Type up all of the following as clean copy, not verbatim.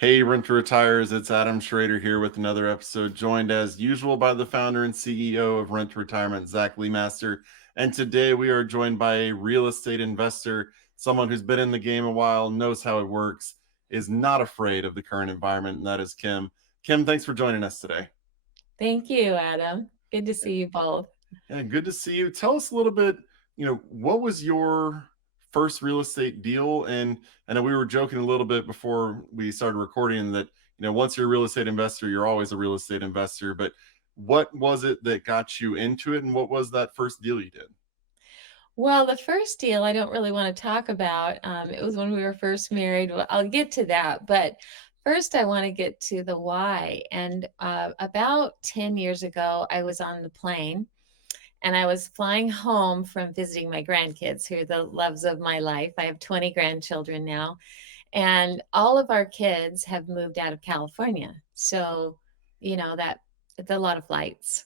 Hey, Renter Retires. It's Adam Schrader here with another episode, joined as usual by the founder and CEO of Rent Retirement, Zach Leemaster. And today we are joined by a real estate investor, someone who's been in the game a while, knows how it works, is not afraid of the current environment, and that is Kim. Kim, thanks for joining us today. Thank you, Adam. Good to see you both. Yeah, good to see you. Tell us a little bit, what was your first real estate deal? And I know we were joking a little bit before we started recording that, once you're a real estate investor, you're always a real estate investor. But what was it that got you into it? And what was that first deal you did? Well, the first deal I don't really want to talk about. It was when we were first married. Well, I'll get to that. But first, I want to get to the why. And about 10 years ago, I was on the plane and I was flying home from visiting my grandkids, who are the loves of my life. I have 20 grandchildren now. And all of our kids have moved out of California. So, that it's a lot of flights.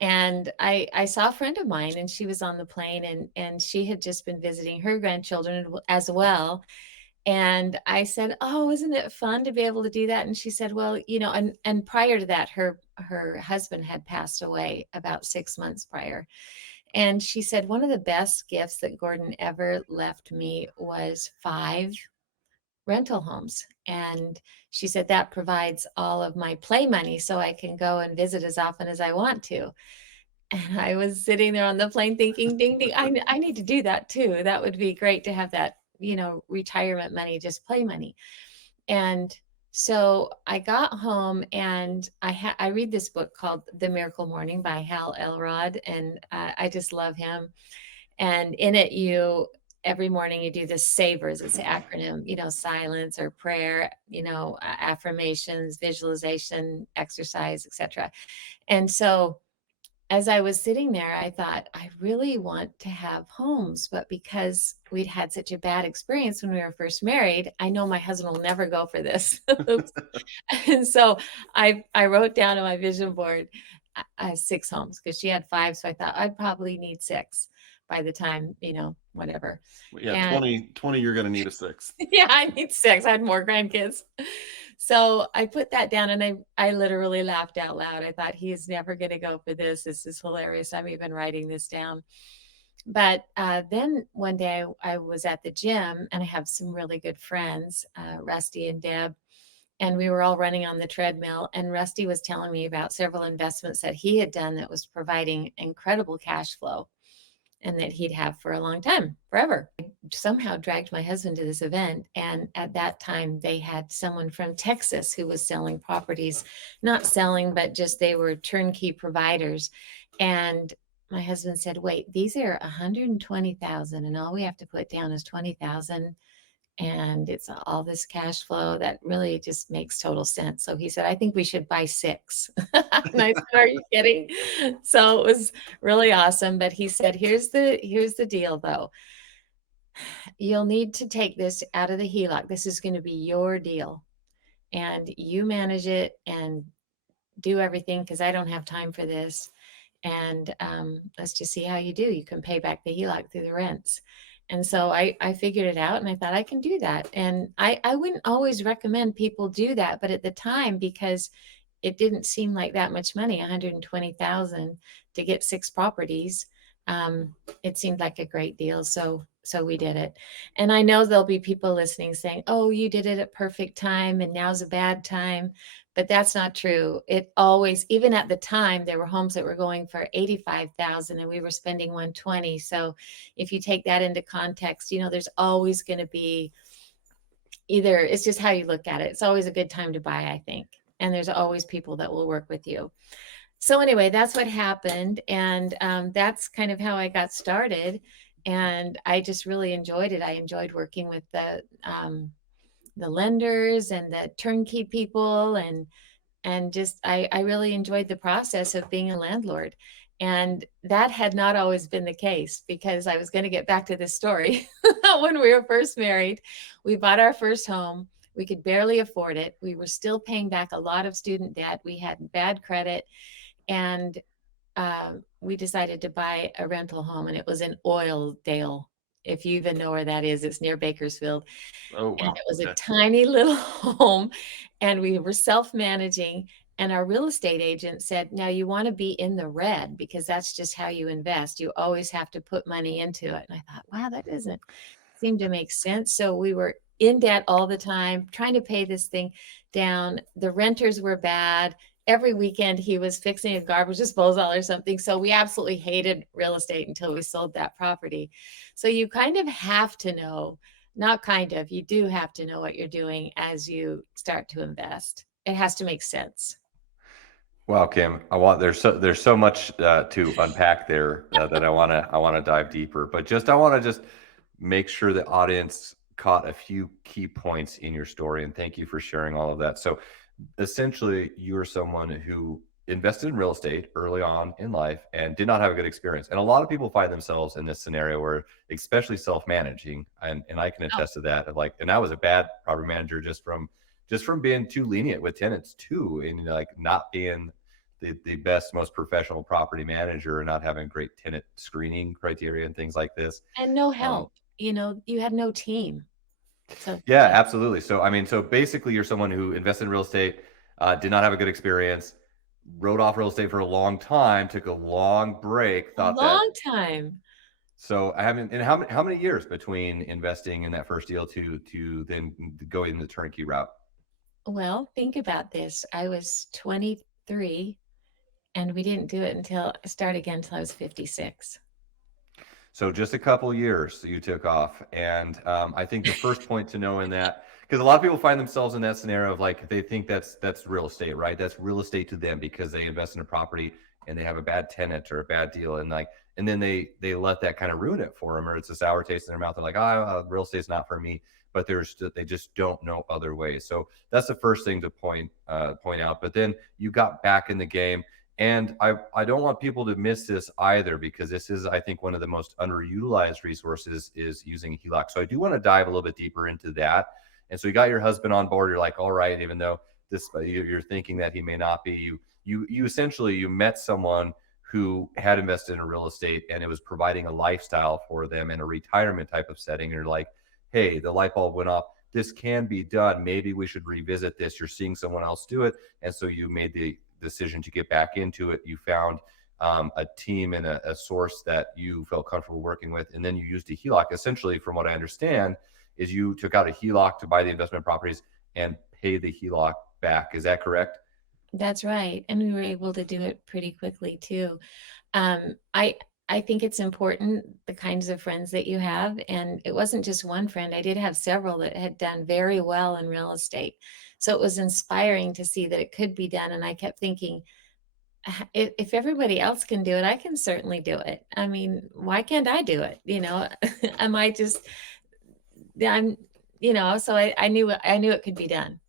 And I saw a friend of mine and she was on the plane and she had just been visiting her grandchildren as well. And I said, "Oh, isn't it fun to be able to do that?" And she said, "Well, and prior to that, her husband had passed away about 6 months prior. And she said, one of the best gifts that Gordon ever left me was 5 rental homes. And she said that provides all of my play money so I can go and visit as often as I want to." And I was sitting there on the plane thinking, ding, ding, I need to do that too. That would be great to have that, retirement money, just play money. And so I got home and I read this book called The Miracle Morning by Hal Elrod, and I just love him. And in it, every morning you do the savers. It's an acronym, silence or prayer, affirmations, visualization, exercise, etc. And so as I was sitting there, I thought, I really want to have homes, but because we'd had such a bad experience when we were first married, I know my husband will never go for this. And so I wrote down on my vision board 6 homes because she had 5. So I thought I'd probably need 6 by the time, whatever. Yeah, And 20, you're going to need a sixth. yeah, I need 6. I had more grandkids. So I put that down and I literally laughed out loud. I thought he's never going to go for this. This is hilarious. I'm even writing this down. But then one day I was at the gym and I have some really good friends, Rusty and Deb, and we were all running on the treadmill. And Rusty was telling me about several investments that he had done that was providing incredible cash flow and that he'd have for a long time, forever. I somehow dragged my husband to this event. And at that time, they had someone from Texas who was selling properties, not selling, but just they were turnkey providers. And my husband said, "Wait, these are 120,000 and all we have to put down is 20,000, and it's all this cash flow that really just makes total sense." So he said, "I think we should buy 6." And I said, "Are you kidding?" So it was really awesome. But he said, here's the deal though. You'll need to take this out of the HELOC. This is going to be your deal. And you manage it and do everything because I don't have time for this. And let's just see how you do. You can pay back the HELOC through the rents. And so I figured it out and I thought I can do that. And I wouldn't always recommend people do that, but at the time, because it didn't seem like that much money, 120,000 to get 6 properties. It seemed like a great deal. So we did it. And I know there'll be people listening saying, "Oh, you did it at perfect time and now's a bad time." But that's not true. It always, even at the time, there were homes that were going for 85,000 and we were spending 120. So if you take that into context, there's always going to be either, it's just how you look at it. It's always a good time to buy, I think. And there's always people that will work with you. So anyway, that's what happened. And that's kind of how I got started. And I just really enjoyed it. I enjoyed working with the lenders and the turnkey people, and just I really enjoyed the process of being a landlord. And that had not always been the case, because I was going to get back to this story. When we were first married, we bought our first home. We could barely afford it. We were still paying back a lot of student debt. We had bad credit. And we decided to buy a rental home, and it was in Oildale, If you even know where that is, it's near Bakersfield. Oh And wow. it was a Okay. tiny little home, and we were self-managing, and our real estate agent said, "Now you wanna be in the red because that's just how you invest. You always have to put money into it." And I thought, "Wow, that doesn't seem to make sense." So we were in debt all the time, trying to pay this thing down. The renters were bad. Every weekend, he was fixing a garbage disposal or something, so we absolutely hated real estate until we sold that property. So you kind of have to know, not kind of, you do have to know what you're doing as you start to invest. It has to make sense. Wow, Kim, there's so much to unpack there that I want to dive deeper. But just I want to just make sure the audience caught a few key points in your story, and thank you for sharing all of that. So, essentially, you are someone who invested in real estate early on in life and did not have a good experience. And a lot of people find themselves in this scenario where, especially self-managing, and I can Oh, attest to that. Of like, and I was a bad property manager just from being too lenient with tenants too, and like not being the best, most professional property manager and not having great tenant screening criteria and things like this. and no Um, help, you had no team. So, yeah, yeah. absolutely. So, I mean, so basically, you're someone who invested in real estate, did not have a good experience, wrote off real estate for a long time, took a long break, A thought that. long time. So, I haven't. And how many years between investing in that first deal to then going the turnkey route? Well, think about this. I was 23 and we didn't do it until start again until I was 56. So just a couple years you took off, and I think the first point to know in that, because a lot of people find themselves in that scenario of like they think that's real estate, right? That's real estate to them because they invest in a property and they have a bad tenant or a bad deal, and like and then they let that kind of ruin it for them, or it's a sour taste in their mouth. They're like, real estate's not for me. But they just don't know other ways. So that's the first thing to point out. But then you got back in the game, and I don't want people to miss this either, because this is, I think, one of the most underutilized resources is using a HELOC. So I do want to dive a little bit deeper into that. And so you got your husband on board. You're like, all right, even though this you're thinking that he may not be, you essentially you met someone who had invested in real estate and it was providing a lifestyle for them in a retirement type of setting. And you're like, hey, the light bulb went off. This can be done. Maybe we should revisit this. You're seeing someone else do it. And so you made the decision to get back into it. You found a team and a source that you felt comfortable working with, and then you used a HELOC. Essentially, from what I understand, is you took out a HELOC to buy the investment properties and pay the HELOC back. Is that correct? That's right, and we were able to do it pretty quickly too. Um, I I think it's important the kinds of friends that you have, and it wasn't just one friend. I did have several that had done very well in real estate. So it was inspiring to see that it could be done, and I kept thinking, If everybody else can do it, I can certainly do it. I mean, why can't I do it?" Am I just I'm so I knew it could be done.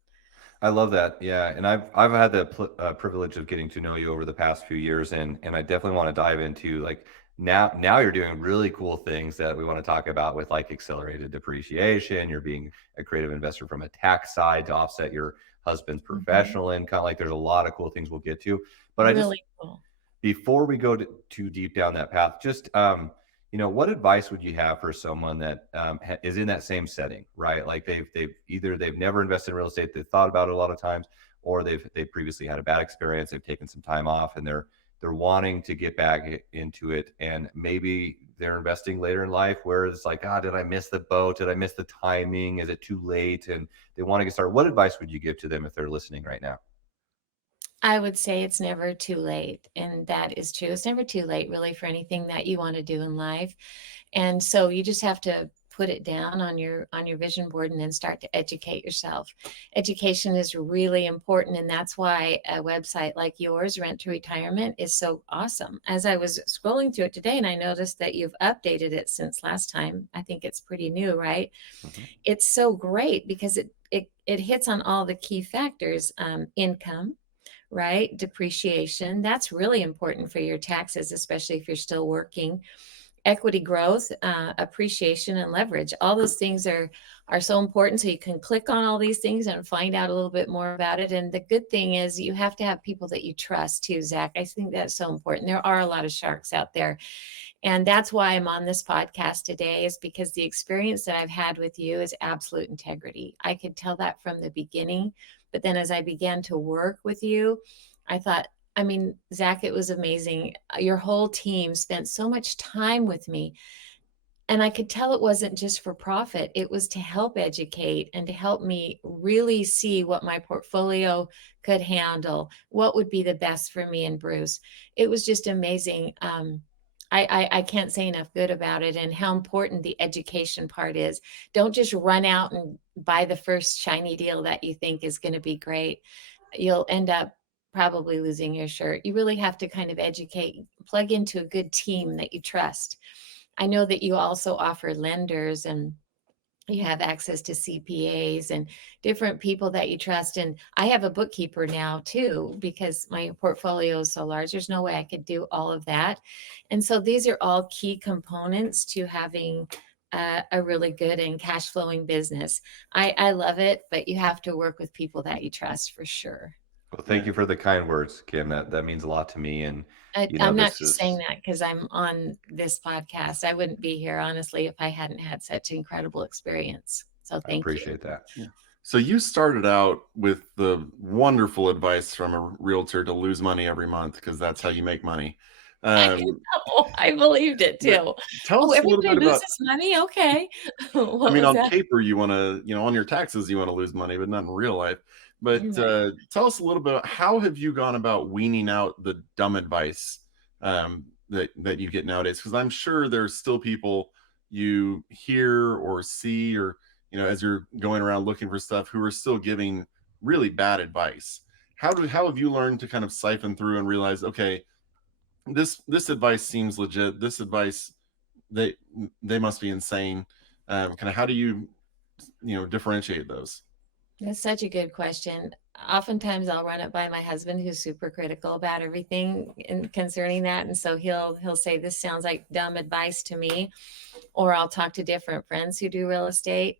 I love that. Yeah, and I've had the privilege of getting to know you over the past few years, and I definitely want to dive into like now you're doing really cool things that we want to talk about with like accelerated depreciation. You're being a creative investor from a tax side to offset your husband's Mhm. professional income. Like there's a lot of cool things we'll get to, but I just Really cool. before we go too deep down that path, just what advice would you have for someone that is in that same setting, right? Like they've never invested in real estate, they've thought about it a lot of times, or they've previously had a bad experience, they've taken some time off, and they're wanting to get back into it, and maybe they're investing later in life where it's like, did I miss the boat? Did I miss the timing? Is it too late? And they want to get started. What advice would you give to them if they're listening right now? I would say it's never too late, and that is true. It's never too late really for anything that you wanna do in life, and so you just have to put it down on your vision board and then start to educate yourself. Education is really important, and that's why a website like yours, Rent to Retirement, is so awesome. As I was scrolling through it today and I noticed that you've updated it since last time, I think it's pretty new, right? Mhm. It's so great because it hits on all the key factors, income, right? Depreciation, that's really important for your taxes, especially if you're still working. equity growth, appreciation, and leverage. All those things are so important. So you can click on all these things and find out a little bit more about it. And the good thing is you have to have people that you trust too, Zach. I think that's so important. There are a lot of sharks out there. And that's why I'm on this podcast today, is because the experience that I've had with you is absolute integrity. I could tell that from the beginning. But then as I began to work with you, I thought, I mean, Zach, it was amazing. Your whole team spent so much time with me. And I could tell it wasn't just for profit. It was to help educate and to help me really see what my portfolio could handle, what would be the best for me and Bruce. It was just amazing. I can't say enough good about it, and how important the education part is. Don't just run out and buy the first shiny deal that you think is going to be great. You'll end up probably losing your shirt. You really have to kind of educate, plug into a good team that you trust. I know that you also offer lenders, and you have access to CPAs and different people that you trust. And I have a bookkeeper now too, because my portfolio is so large. There's no way I could do all of that. And so these are all key components to having a really good and cash flowing business. I love it, but you have to work with people that you trust for sure. Well, thank you for the kind words, Kim. That means a lot to me. And I'm not this just saying that because I'm on this podcast. I wouldn't be here, honestly, if I hadn't had such incredible experience. So I thank you. appreciate that. Yeah. So you started out with the wonderful advice from a realtor to lose money every month because that's how you make money. I believed it too. Tell us a little Everybody bit about. loses money. Okay. What I mean, was on that? paper, you want to, on your taxes, you want to lose money, but not in real life. But Right. tell us a little bit, how have you gone about weaning out the dumb advice that you get nowadays? Because I'm sure there's still people you hear or see, or as you're going around looking for stuff, who are still giving really bad advice. How have you learned to kind of siphon through and realize, okay, this advice seems legit. This advice, they must be insane. Kind of, how do you differentiate those? That's such a good question. Oftentimes I'll run it by my husband, who's super critical about everything concerning that. And so he'll say, this sounds like dumb advice to me. Or I'll talk to different friends who do real estate.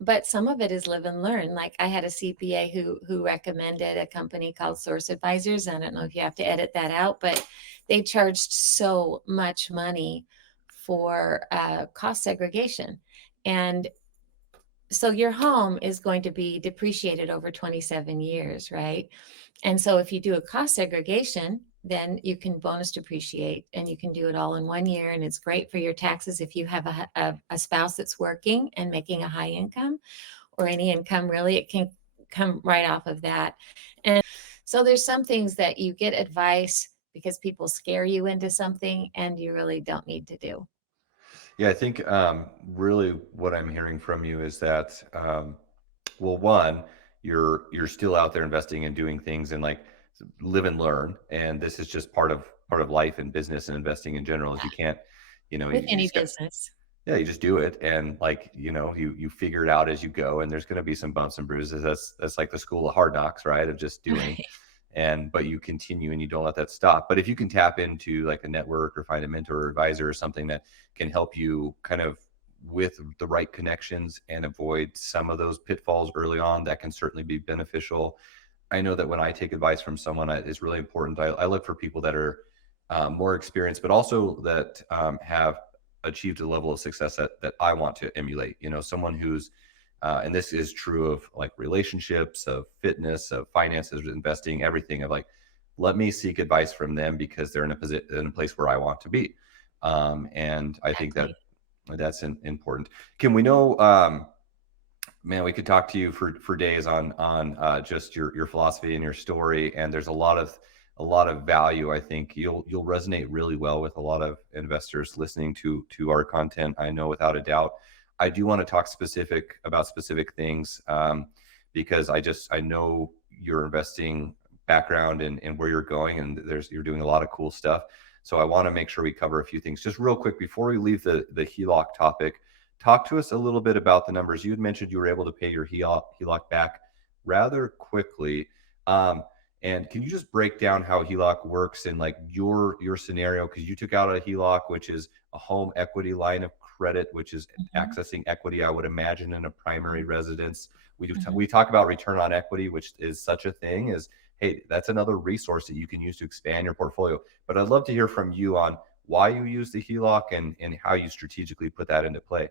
But some of it is live and learn. Like I had a CPA who recommended a company called Source Advisors. I don't know if you have to edit that out, but they charged so much money for cost segregation. And so your home is going to be depreciated over 27 years, right? And so if you do a cost segregation, then you can bonus depreciate, and you can do it all in 1 year. And it's great for your taxes if you have a spouse that's working and making a high income, or any income really. It can come right off of that. And so there's some things that you get advice because people scare you into something, and you really don't need to do. Yeah, I think really what I'm hearing from you is that, well, one, you're still out there investing and doing things, and like live and learn, and this is just part of life and business and investing in general. Is you can't, With you any just got, business. yeah, you just do it, and like you figure it out as you go, and there's going to be some bumps and bruises. That's like the school of hard knocks, right? Of just doing. Right. But you continue and you don't let that stop. But if you can tap into like a network or find a mentor or advisor or something that can help you kind of with the right connections and avoid some of those pitfalls early on, that can certainly be beneficial. I know that when I take advice from someone, it's really important. I look for people that are more experienced, but also that have achieved a level of success that I want to emulate. Someone who's and this is true of like relationships, of fitness, of finances, investing, everything. Of like, let me seek advice from them because they're in a place where I want to be. And I think that's important. Can we know, man, we could talk to you for days on just your philosophy and your story. And there's a lot of value. I think you'll resonate really well with a lot of investors listening to our content. I know without a doubt. I do want to talk about specific things because I know your investing background and where you're going, and you're doing a lot of cool stuff. So I want to make sure we cover a few things just real quick before we leave the HELOC topic. Talk to us a little bit about the numbers. You had mentioned you were able to pay your HELOC back rather quickly. And can you just break down how HELOC works in like your scenario? Because you took out a HELOC, which is a home equity line of credit, which is accessing equity, I would imagine, in a primary residence. We talk about return on equity, which is such a thing as, hey, that's another resource that you can use to expand your portfolio. But I'd love to hear from you on why you use the HELOC and how you strategically put that into play.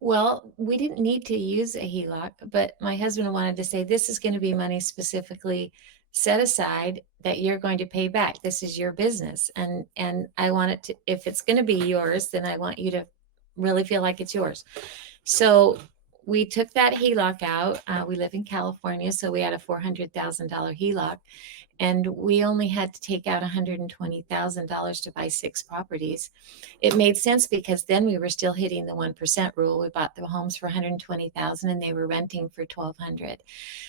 Well, we didn't need to use a HELOC, but my husband wanted to say, this is going to be money specifically set aside that you're going to pay back. This is your business. And I want it to, if it's going to be yours, then I want you to really feel like it's yours. So we took that HELOC out. We live in California, so we had a $400,000 HELOC, and we only had to take out $120,000 to buy 6 properties. It made sense because then we were still hitting the 1% rule. We bought the homes for $120,000 and they were renting for $1,200.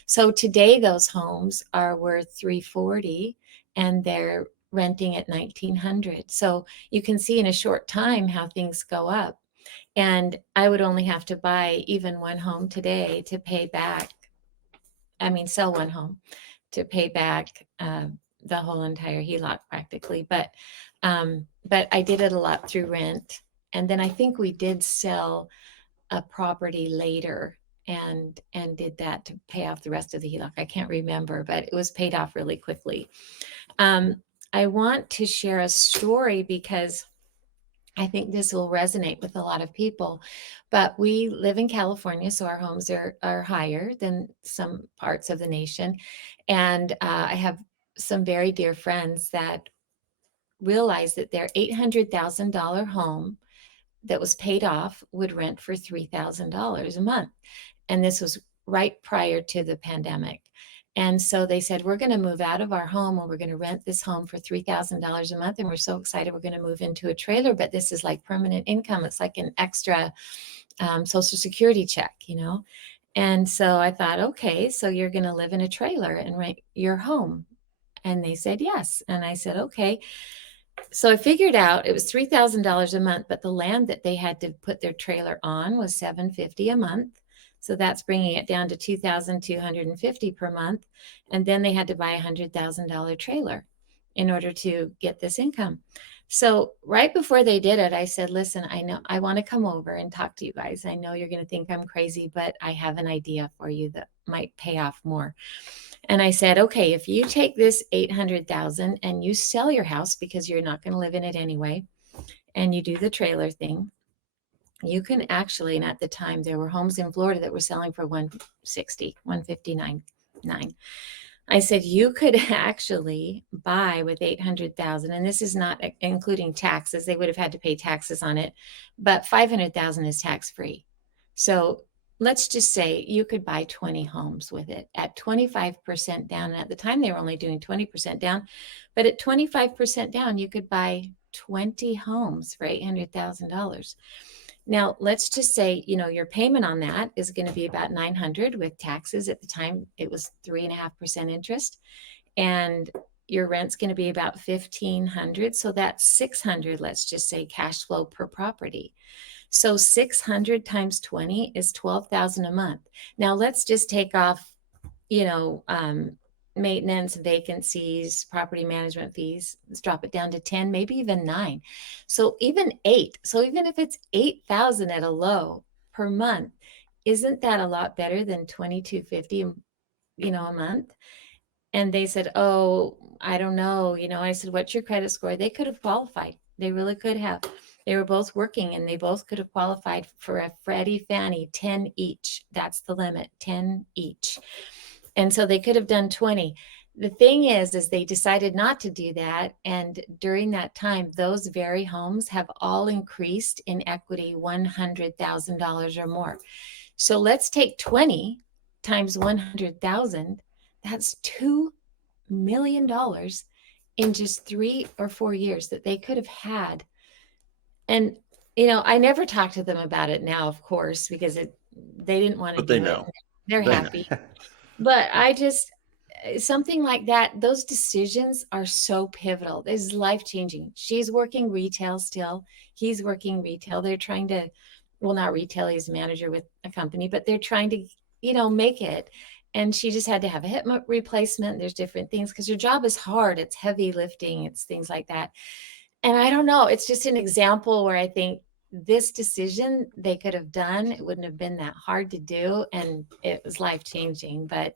So today those homes are worth $340 and they're renting at $1,900. So you can see in a short time how things go up. And I would only have to buy even one home today to pay back. Sell one home to pay back the whole entire HELOC practically. But I did it a lot through rent. And then I think we did sell a property later and did that to pay off the rest of the HELOC. I can't remember, but it was paid off really quickly. I want to share a story because I think this will resonate with a lot of people, but we live in California, so our homes are higher than some parts of the nation. And I have some very dear friends that realized that their $800,000 home that was paid off would rent for $3,000 a month. And this was right prior to the pandemic. And so they said, we're going to move out of our home and we're going to rent this home for $3,000 a month. And we're so excited we're going to move into a trailer, but this is like permanent income. It's like an extra Social Security check, And so I thought, okay, so you're going to live in a trailer and rent your home. And they said, yes. And I said, okay. So I figured out it was $3,000 a month, but the land that they had to put their trailer on was $750 a month. So that's bringing it down to $2,250 per month. And then they had to buy a $100,000 trailer in order to get this income. So right before they did it, I said, listen, I know I want to come over and talk to you guys. I know you're going to think I'm crazy, but I have an idea for you that might pay off more. And I said, okay, if you take this $800,000 and you sell your house because you're not going to live in it anyway, and you do the trailer thing, you can actually, and at the time there were homes in Florida that were selling for $160, $159.9. I said, you could actually buy with $800,000, and this is not including taxes. They would have had to pay taxes on it, but $500,000 is tax-free. So let's just say you could buy 20 homes with it at 25% down. And at the time they were only doing 20% down, but at 25% down, you could buy 20 homes for $800,000. Now, let's just say, your payment on that is going to be about $900 with taxes. At the time, it was 3.5% interest. And your rent's going to be about $1,500. So that's $600, let's just say, cash flow per property. So 600 times 20 is $12,000 a month. Now, let's just take off, maintenance, vacancies, property management fees. Let's drop it down to 10, maybe even 9. So even 8. So even if it's 8,000 at a low per month, isn't that a lot better than $2,250, a month? And they said, oh, I don't know. I said, what's your credit score? They could have qualified. They really could have. They were both working and they both could have qualified for a Freddie Fannie 10 each. That's the limit, 10 each. And so they could have done 20. The thing is they decided not to do that. And during that time, those very homes have all increased in equity $100,000 or more. So let's take 20 times 100,000. That's $2 million in just 3 or 4 years that they could have had. And, I never talked to them about it now, of course, because they didn't want to do it. They're happy. But something like that, those decisions are so pivotal. This is life-changing. She's working retail still. He's working retail. They're trying to, well, not retail, he's a manager with a company, but they're trying to, make it. and she just had to have a hip replacement. There's different things because her job is hard. It's heavy lifting. It's things like that. And I don't know. It's just an example where I think this decision they could have done. It wouldn't have been that hard to do, and it was life changing. But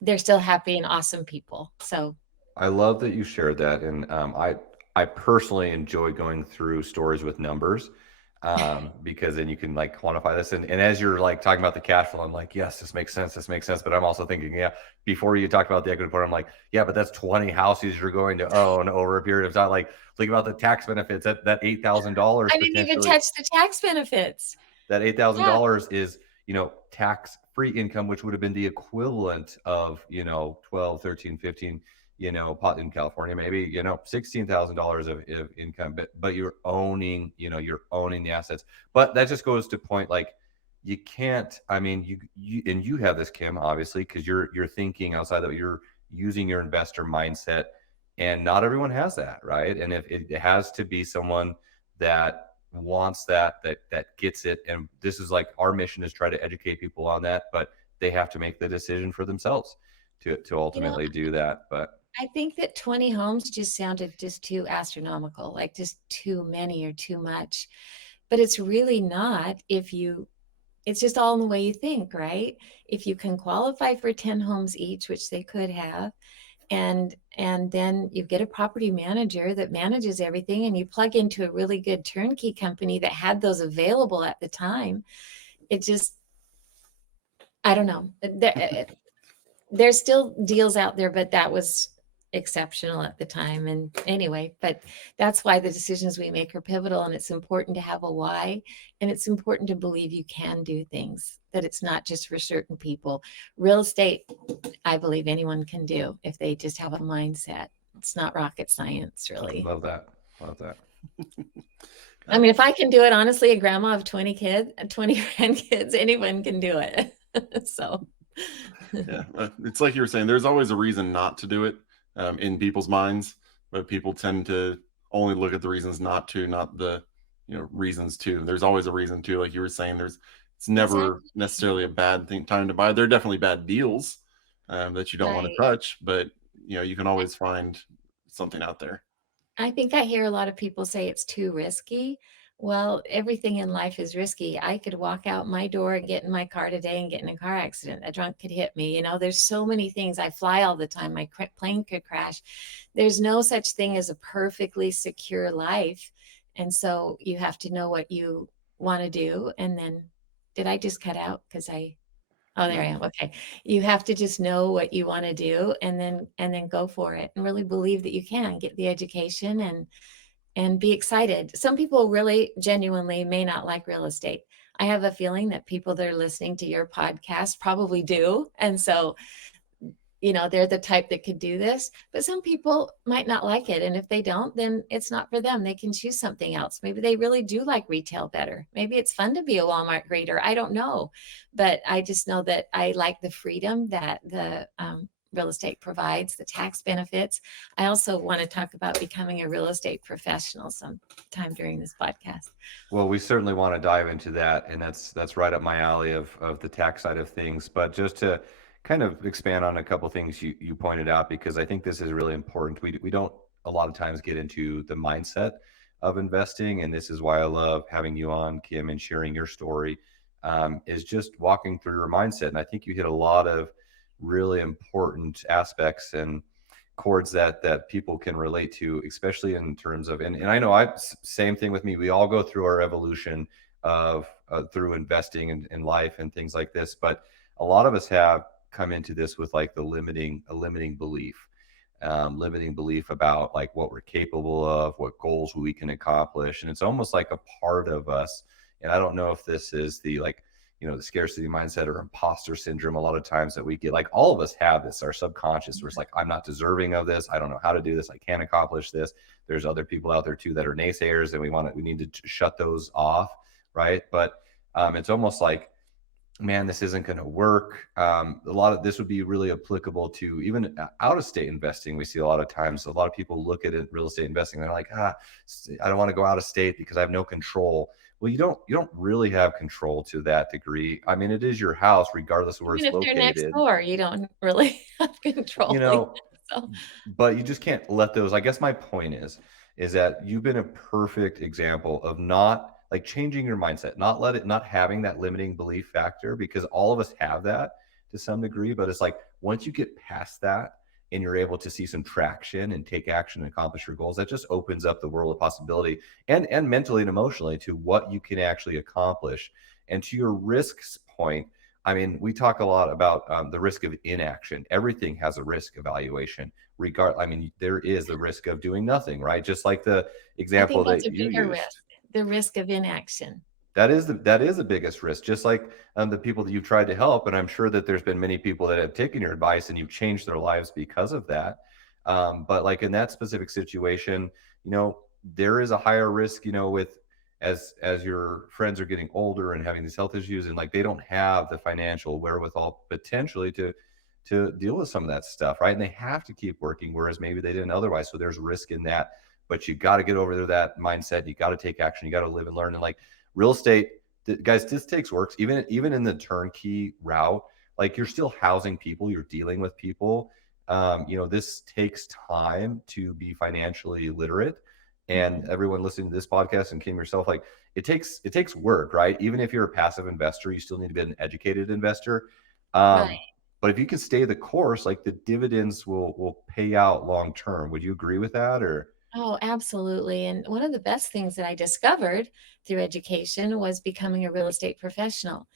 they're still happy and awesome people. So I love that you shared that, and I personally enjoy going through stories with numbers, because then you can like quantify this. And as you're like talking about the cash flow, I'm like, yes, this makes sense. This makes sense. But I'm also thinking, yeah, before you talked about the equity part, I'm like, yeah, but that's 20 houses you're going to own over a period of time. Like, think about the tax benefits. That $8,000 I didn't even potentially. touch the tax benefits. That Yeah. $8,000 is, tax-free income, which would have been the equivalent of, 12, 13, 15, pot in California, maybe, $16,000 of income, but you're owning, you're owning the assets. But that just goes to point, like, you can't, I mean, you have this, Kim, obviously, because you're thinking outside of, you're using your investor mindset, and not everyone has that, right? And if it has to be someone that wants that gets it, and this is like our mission is try to educate people on that, but they have to make the decision for themselves to ultimately do that. But I think that 20 homes just sounded just too astronomical, like just too many or too much. But it's really not. It's just all in the way you think, right? If you can qualify for 10 homes each, which they could have, and then you get a property manager that manages everything, and you plug into a really good turnkey company that had those available at the time. It just, I don't know. There's still deals out there, but that was exceptional at the time. And anyway, but that's why the decisions we make are pivotal, and it's important to have a why, and it's important to believe you can do things, that it's not just for certain people. Real estate, I believe anyone can do if they just have a mindset. It's not rocket science, really. love that. I mean, if I can do it, honestly, a grandma of 20 grandkids, anyone can do it. So Yeah, it's like you were saying, there's always a reason not to do it, in people's minds, but people tend to only look at the reasons not to, not the reasons to. There's always a reason to, like you were saying. It's never necessarily a bad time to buy. There are definitely bad deals that you don't want to touch, but you can always find something out there. I think I hear a lot of people say it's too risky. Well, everything in life is risky. I could walk out my door and get in my car today and get in a car accident. A drunk could hit me. There's so many things. I fly all the time. My plane could crash. There's no such thing as a perfectly secure life. And so you have to know what you want to do. And then, did I just cut out? Oh, there I am. Okay. You have to just know what you want to do, and then go for it, and really believe that you can get the education and be excited. Some people really genuinely may not like real estate. I have a feeling that people that are listening to your podcast probably do. And so, they're the type that could do this, but some people might not like it. And if they don't, then it's not for them. They can choose something else. Maybe they really do like retail better. Maybe it's fun to be a Walmart greeter. I don't know. But I just know that I like the freedom that the real estate provides, the tax benefits. I also want to talk about becoming a real estate professional sometime during this podcast. Well, we certainly want to dive into that, and that's right up my alley of the tax side of things. But just to kind of expand on a couple of things you pointed out, because I think this is really important. We don't a lot of times get into the mindset of investing, and this is why I love having you on, Kim, and sharing your story, is just walking through your mindset. And I think you hit a lot of really important aspects and chords that people can relate to, especially in terms of, and I know same thing with me. We all go through our evolution of through investing in life and things like this, but a lot of us have come into this with like a limiting belief about like what we're capable of, what goals we can accomplish. And it's almost like a part of us. And I don't know if this is the the scarcity mindset or imposter syndrome a lot of times that we get. Like, all of us have this, our subconscious, where it's like, I'm not deserving of this. I don't know how to do this. I can't accomplish this. There's other people out there too that are naysayers, and we need to shut those off. Right. But it's almost like man, this isn't going to work. A lot of this would be really applicable to even out of state investing. We see a lot of times, a lot of people look at it, real estate investing. They're like, I don't want to go out of state because I have no control. Well, you don't really have control to that degree. I mean, it is your house, regardless of where Even it's if they're next located. door, you don't really have You control. know, So but you just can't let those. I guess my point is that you've been a perfect example of not like changing your mindset, not having that limiting belief factor, because all of us have that to some degree. But it's like once you get past that and you're able to see some traction and take action and accomplish your goals, that just opens up the world of possibility and mentally and emotionally to what you can actually accomplish. And to your risks point, I mean, we talk a lot about the risk of inaction. Everything has a risk evaluation. I mean, there is the risk of doing nothing, right? Just like the I example think that's that a you bigger risk, used. the risk of inaction. That is the biggest risk. Just like the people that you've tried to help, and I'm sure that there's been many people that have taken your advice and you've changed their lives because of that. But like in that specific situation, there is a higher risk, with as your friends are getting older and having these health issues, and like they don't have the financial wherewithal potentially to deal with some of that stuff, right? And they have to keep working, whereas maybe they didn't otherwise. So there's risk in that, but you got to get over that mindset. You got to take action. You got to live and learn. And like real estate, guys, this takes work. Even in the turnkey route, like you're still housing people, you're dealing with people. This takes time to be financially literate. And everyone listening to this podcast and Kim yourself, like it takes work, right? Even if you're a passive investor, you still need to be an educated investor. Right. But if you can stay the course, like the dividends will pay out long term. Would you agree with that? Or Oh, absolutely. And one of the best things that I discovered through education was becoming a real estate professional.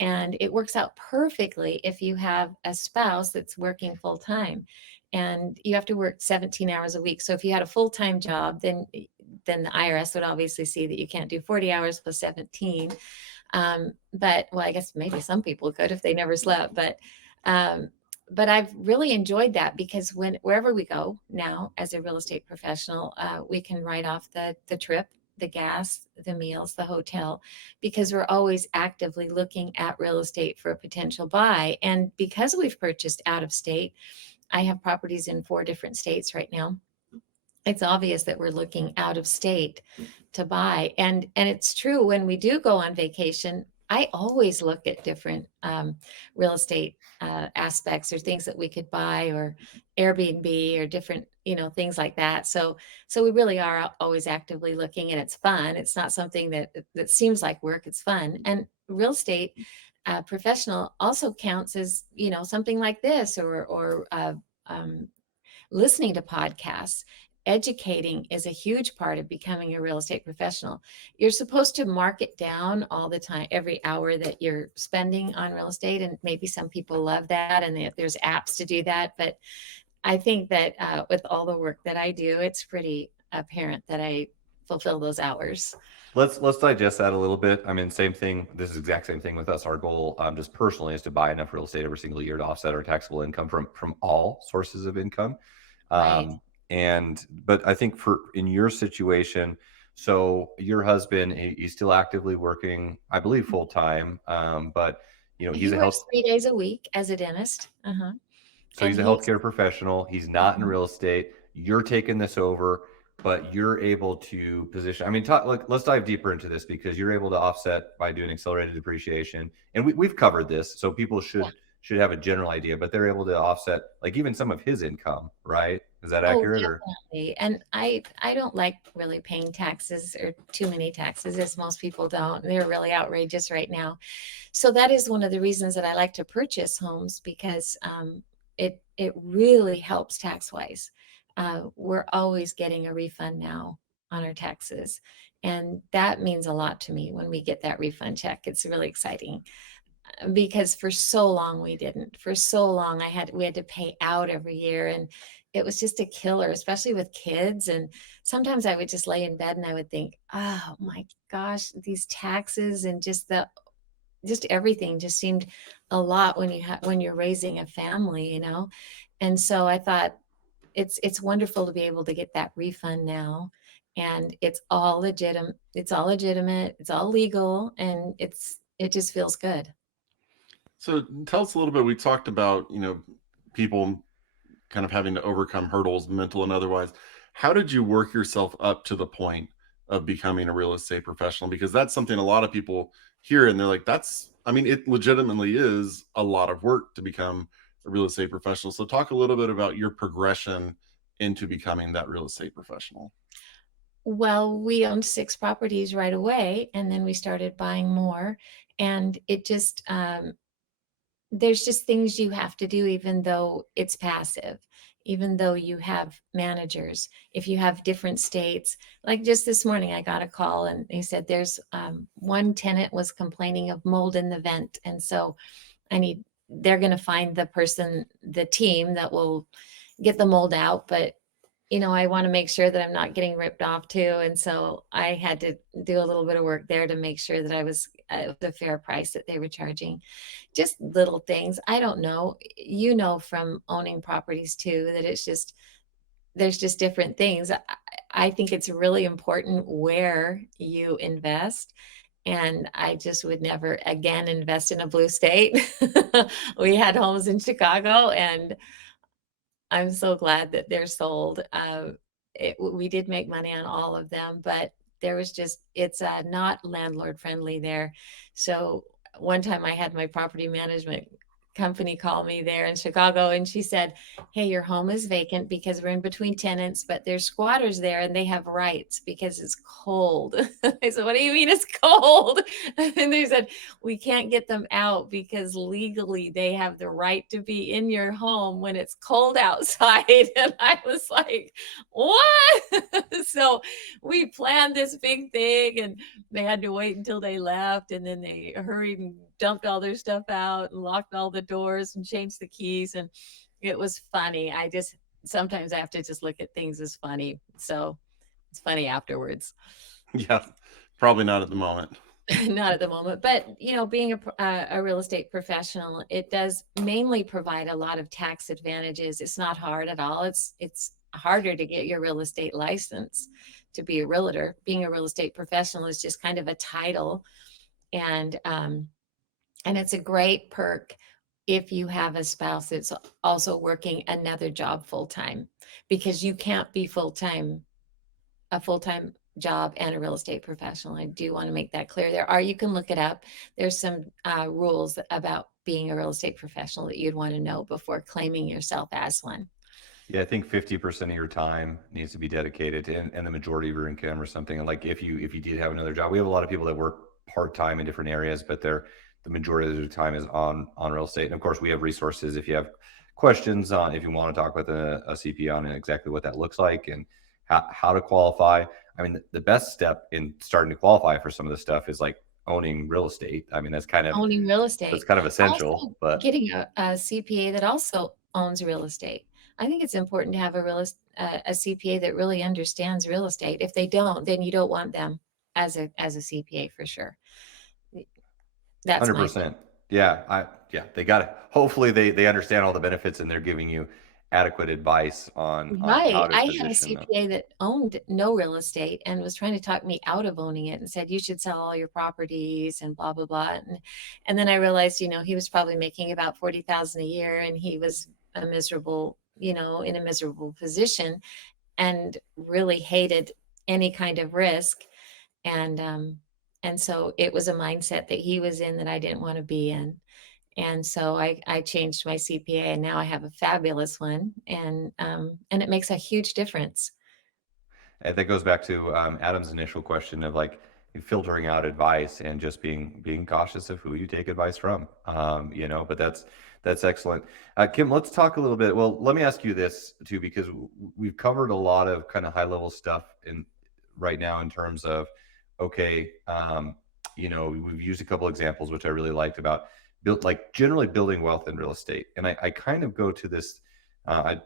And it works out perfectly if you have a spouse that's working full time. And you have to work 17 hours a week. So if you had a full-time job, then the IRS would obviously see that you can't do 40 hours plus 17. But well, I guess maybe some people could if they never slept. Um, but I've really enjoyed that because wherever we go now as a real estate professional, we can write off the trip, the gas, the meals, the hotel, because we're always actively looking at real estate for a potential buy. And because we've purchased out of state, I have properties in 4 different states right now. It's obvious that we're looking out of state to buy. And it's true, when we do go on vacation, I always look at different real estate aspects or things that we could buy, or Airbnb, or different, things like that. So we really are always actively looking, and it's fun. It's not something that seems like work. It's fun. And real estate professional also counts as, something like this, or um, listening to podcasts. Educating is a huge part of becoming a real estate professional. You're supposed to mark it down all the time, every hour that you're spending on real estate. And maybe some people love that, and there's apps to do that. But I think that with all the work that I do, it's pretty apparent that I fulfill those hours. let's digest that a little bit. I mean, same thing. This is exact same thing with us. Our goal, just personally, is to buy enough real estate every single year to offset our taxable income from all sources of income. Right. But I think in your situation, so your husband, he's still actively working, I believe, full time. But He he's a works health 3 days a week as a dentist. so And he's a he's, healthcare professional. He's not in mhm. real estate. You're taking this over, but you're able to position. I mean, let's dive deeper into this, because you're able to offset by doing accelerated depreciation, and we've covered this, so people Yeah. should have a general idea. But they're able to offset like even some of his income, right? Is that Oh, accurate? Or definitely. And I don't like really paying taxes, or too many taxes, as most people don't. They're really outrageous right now. So that is one of the reasons that I like to purchase homes, because it really helps tax wise. We're always getting a refund now on our taxes, and that means a lot to me when we get that refund check. It's really exciting, because for so long we didn't. For so long we had to pay out every year, and it was just a killer, especially with kids. And sometimes I would just lay in bed and I would think, oh my gosh, these taxes, and just everything just seemed a lot when when you're raising a family. And so I thought it's wonderful to be able to get that refund now, and it's all legitimate, it's all legal, and it just feels good. So tell us a little bit. We talked about, people kind of having to overcome hurdles, mental and otherwise. How did you work yourself up to the point of becoming a real estate professional? Because that's something a lot of people hear and they're like, I mean, it legitimately is a lot of work to become a real estate professional. So talk a little bit about your progression into becoming that real estate professional. Well, we owned 6 properties right away, and then we started buying more, and it just, there's just things you have to do even though it's passive, even though you have managers. If you have different states, like just this morning, I got a call and he said there's one tenant was complaining of mold in the vent. And so they're going to find the person, the team that will get the mold out. But I want to make sure that I'm not getting ripped off too. And so I had to do a little bit of work there to make sure that I was the fair price that they were charging. Just little things. I don't know. From owning properties too, that there's just different things. I think it's really important where you invest. And I just would never again invest in a blue state. We had homes in Chicago, and I'm so glad that they're sold. We did make money on all of them, but it's not landlord friendly there. So one time I had my property management company call me there in Chicago, and she said, "Hey, your home is vacant because we're in between tenants, but there's squatters there and they have rights because it's cold." I said, "What do you mean it's cold?" And they said, "We can't get them out because legally they have the right to be in your home when it's cold outside." And I was like, "What?" So we planned this big thing, and they had to wait until they left, and then they hurried and dumped all their stuff out and locked all the doors and changed the keys. And it was funny. Sometimes I have to just look at things as funny. So it's funny afterwards. Yeah, probably not at the moment. Not at the moment, but being a real estate professional, it does mainly provide a lot of tax advantages. It's not hard at all. It's harder to get your real estate license to be a realtor. Being a real estate professional is just kind of a title, and it's a great perk if you have a spouse that's also working another job full time, because you can't be a full-time job and a real estate professional. I do want to make that clear. You can look it up. There's some rules about being a real estate professional that you'd want to know before claiming yourself as one. Yeah, I think 50% of your time needs to be dedicated to, and the majority of your income or something. And like if you did have another job, we have a lot of people that work part-time in different areas, but the majority of their time is on real estate. And of course, we have resources if you have questions on, if you want to talk with a CPA on exactly what that looks like and how to qualify. I mean, the best step in starting to qualify for some of this stuff is like owning real estate. I mean, that's kind of Owning real estate. essential, Also, but getting a CPA that also owns real estate. I think it's important to have a CPA that really understands real estate. If they don't, then you don't want them as a CPA for sure. That's my 100%. Yeah, they got it. Hopefully they understand all the benefits and they're giving you adequate advice on how Right. to I had a position them. CPA that owned no real estate and was trying to talk me out of owning it and said, "You should sell all your properties and blah, blah, blah." And then I realized, he was probably making about 40,000 a year, and he was a miserable, in a miserable position, and really hated any kind of risk. And so it was a mindset that he was in that I didn't want to be in. And so I changed my CPA, and now I have a fabulous one, and it makes a huge difference. And that goes back to Adam's initial question of like filtering out advice and just being cautious of who you take advice from. But that's excellent. Kim, let's talk a little bit. Well, let me ask you this too, because we've covered a lot of kind of high level stuff in right now in terms of, okay, we've used a couple examples, which I really liked about generally building wealth in real estate. And I kind of go to this,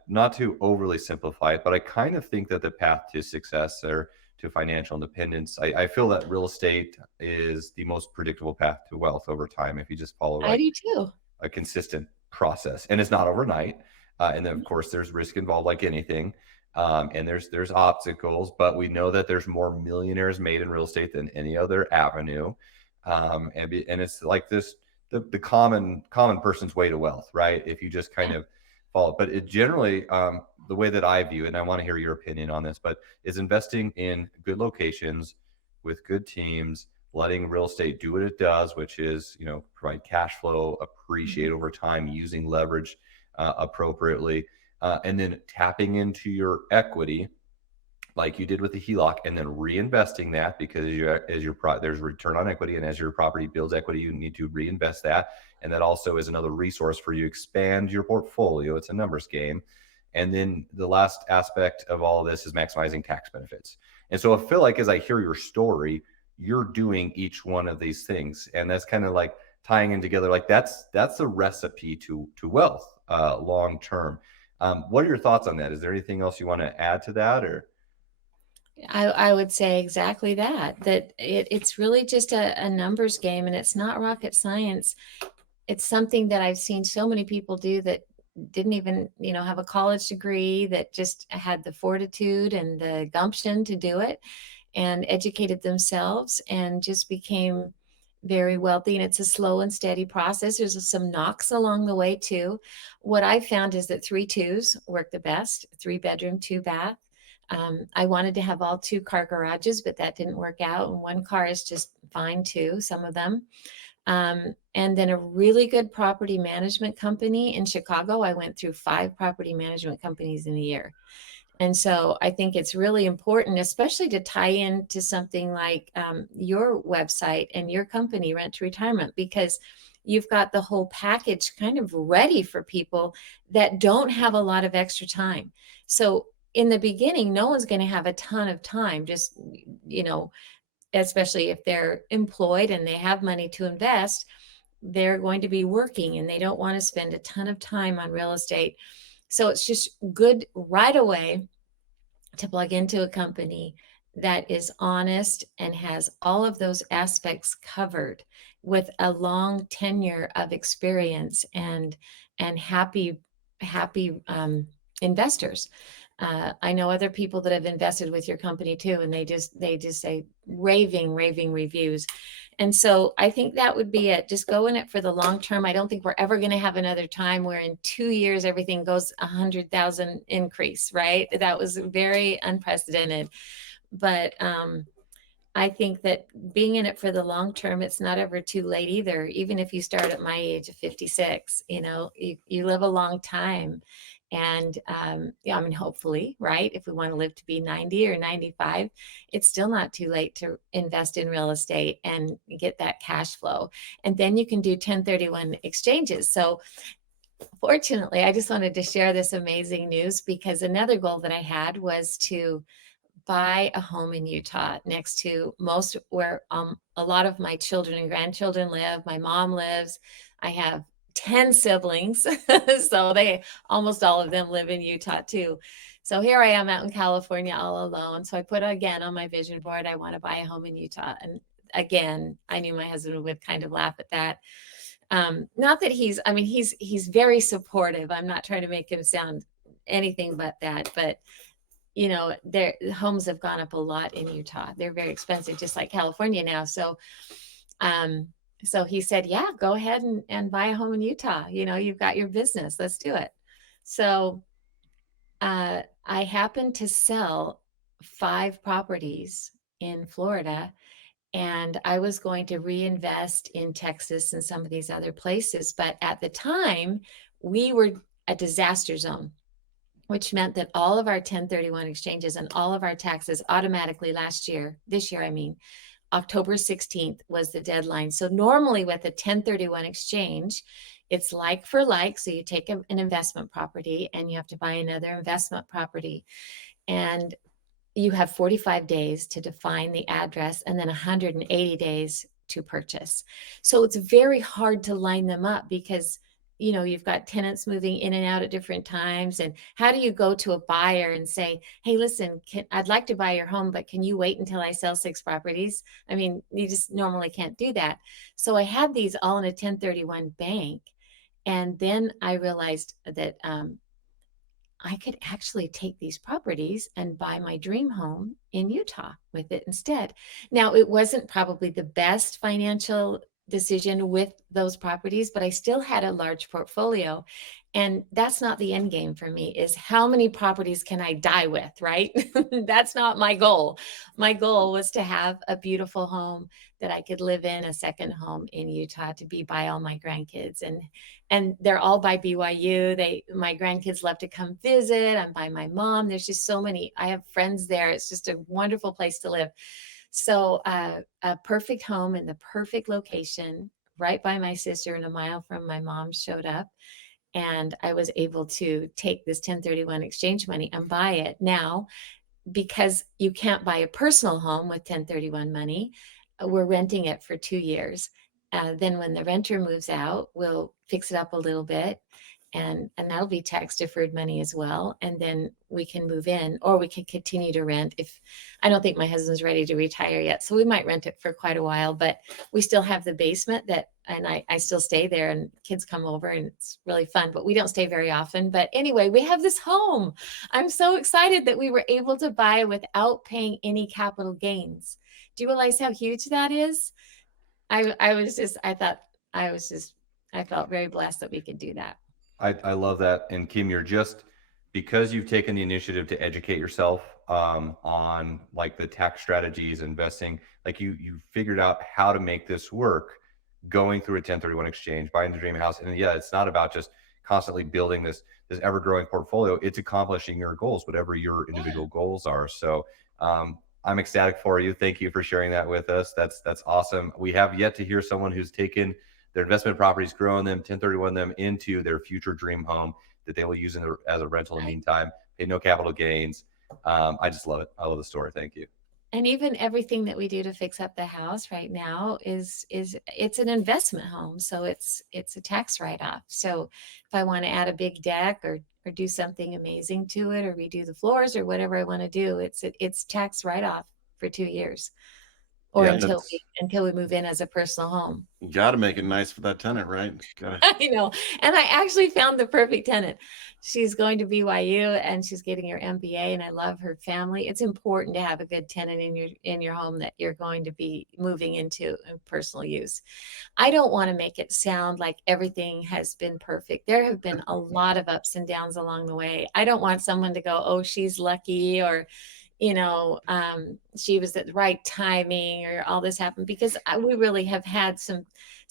not to overly simplify it, but I kind of think that the path to success or to financial independence, I feel that real estate is the most predictable path to wealth over time if you just follow I do too. a consistent process. And it's not overnight. And then of course there's risk involved like anything. And there's obstacles, but we know that there's more millionaires made in real estate than any other avenue. And it's like this the common person's way to wealth, right? If you just kind of follow. But it generally, the way that I view it, and I want to hear your opinion on this, but is investing in good locations with good teams, letting real estate do what it does, which is, provide cash flow, appreciate over time, using leverage appropriately, and then tapping into your equity like you did with the HELOC, and then reinvesting that, because there's return on equity, and as your property builds equity, you need to reinvest that. And that also is another resource for you to expand your portfolio. It's a numbers game. And then the last aspect of all of this is maximizing tax benefits. And so I feel like, as I hear your story, you're doing each one of these things, and that's kind of like tying in together. Like that's a recipe to wealth long term. What are your thoughts on that? Is there anything else you want to add to that, or? I would say exactly that it's really just a numbers game, and it's not rocket science. It's something that I've seen so many people do that didn't even, have a college degree, that just had the fortitude and the gumption to do it, and educated themselves and just became very wealthy. And it's a slow and steady process. There's some knocks along the way too. What I found is that 3-2s work the best, 3-bedroom, 2-bath. I wanted to have all 2-car garages, but that didn't work out. And 1 car is just fine too, some of them. And then a really good property management company in Chicago. I went through 5 property management companies in a year. And so I think it's really important, especially to tie into something like your website and your company, Rent to Retirement, because you've got the whole package kind of ready for people that don't have a lot of extra time. So in the beginning, no one's going to have a ton of time, just, especially if they're employed and they have money to invest, they're going to be working and they don't want to spend a ton of time on real estate. So it's just good right away to plug into a company that is honest and has all of those aspects covered, with a long tenure of experience and happy investors. I know other people that have invested with your company too, and they just say raving reviews. And so I think that would be it. Just go in it for the long term. I don't think we're ever going to have another time where in 2 years everything goes 100,000 increase, right? That was very unprecedented. But I think that being in it for the long term, it's not ever too late either. Even if you start at my age of 56, you live a long time. And hopefully, right, if we want to live to be 90 or 95, it's still not too late to invest in real estate and get that cash flow. And then you can do 1031 exchanges. So fortunately, I just wanted to share this amazing news, because another goal that I had was to buy a home in Utah next to where a lot of my children and grandchildren live. My mom lives. I have 10 siblings. So almost all of them live in Utah too. So here I am out in California all alone. So I put again on my vision board, I want to buy a home in Utah. And again, I knew my husband would kind of laugh at that. Not that he's very supportive. I'm not trying to make him sound anything but that, but their homes have gone up a lot in Utah. They're very expensive, just like California now. So he said, yeah, go ahead and buy a home in Utah. You've got your business. Let's do it. So I happened to sell 5 properties in Florida, and I was going to reinvest in Texas and some of these other places. But at the time, we were a disaster zone, which meant that all of our 1031 exchanges and all of our taxes automatically this year, October 16th was the deadline. So normally with a 1031 exchange, it's like for like. So you take an investment property and you have to buy another investment property. And you have 45 days to define the address and then 180 days to purchase. So it's very hard to line them up, because you've got tenants moving in and out at different times. And how do you go to a buyer and say, hey, listen, I'd like to buy your home, but can you wait until I sell 6 properties? You just normally can't do that. So I had these all in a 1031 bank. And then I realized that I could actually take these properties and buy my dream home in Utah with it instead. Now, it wasn't probably the best financial decision with those properties, but I still had a large portfolio. And that's not the end game for me, is how many properties can I die with, right? That's not my goal. My goal was to have a beautiful home that I could live in, a second home in Utah, to be by all my grandkids. And they're all by BYU. My grandkids love to come visit. I'm by my mom. There's just so many. I have friends there. It's just a wonderful place to live. So a perfect home in the perfect location, right by my sister and a mile from my mom, showed up. And I was able to take this 1031 exchange money and buy it. Now, because you can't buy a personal home with 1031 money, we're renting it for 2 years. Then when the renter moves out, we'll fix it up a little bit, and that'll be tax deferred money as well. And then we can move in, or we can continue to rent. If I don't think my husband's ready to retire yet, so we might rent it for quite a while, but we still have the basement and I still stay there, and kids come over and it's really fun, but we don't stay very often. But anyway, we have this home. I'm so excited that we were able to buy without paying any capital gains. Do you realize how huge that is? I felt very blessed that we could do that. I love that. And Kim, because you've taken the initiative to educate yourself on like the tax strategies, investing, like you figured out how to make this work, going through a 1031 exchange, buying the dream house. And yeah, it's not about just constantly building this ever growing portfolio. It's accomplishing your goals, whatever your individual goals are. So I'm ecstatic for you. Thank you for sharing that with us. That's awesome. We have yet to hear someone who's taken their investment properties, growing them, 1031 them into their future dream home that they will use as a rental in the meantime, pay no capital gains. I just love it. I love the story. Thank you. And even everything that we do to fix up the house right now is it's an investment home. So it's a tax write-off. So if I want to add a big deck or do something amazing to it, or redo the floors or whatever I want to do, it's tax write-off for 2 years, or until we move in as a personal home. You got to make it nice for that tenant, right? I know. And I actually found the perfect tenant. She's going to BYU and she's getting her MBA, and I love her family. It's important to have a good tenant in your home that you're going to be moving into in personal use. I don't want to make it sound like everything has been perfect. There have been a lot of ups and downs along the way. I don't want someone to go, oh, she's lucky, or she was at the right timing, or all this happened, because we really have had some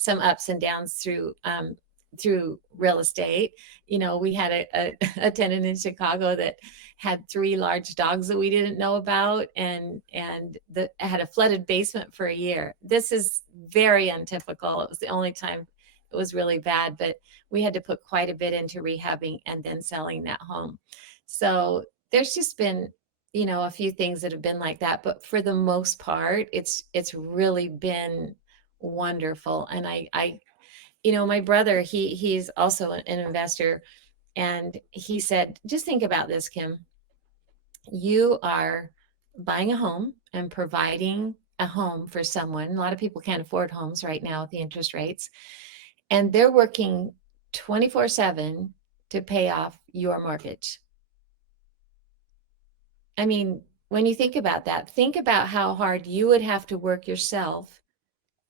ups and downs through real estate. We had a tenant in Chicago that had 3 large dogs that we didn't know about, and had a flooded basement for a year. This is very untypical. It was the only time it was really bad, but we had to put quite a bit into rehabbing and then selling that home. So there's just been a few things that have been like that, but for the most part, it's really been wonderful. And I my brother, he's also an investor, and he said, just think about this, Kim. You are buying a home and providing a home for someone. A lot of people can't afford homes right now with the interest rates, and they're working 24/7 to pay off your mortgage. I mean, when you think about that, think about how hard you would have to work yourself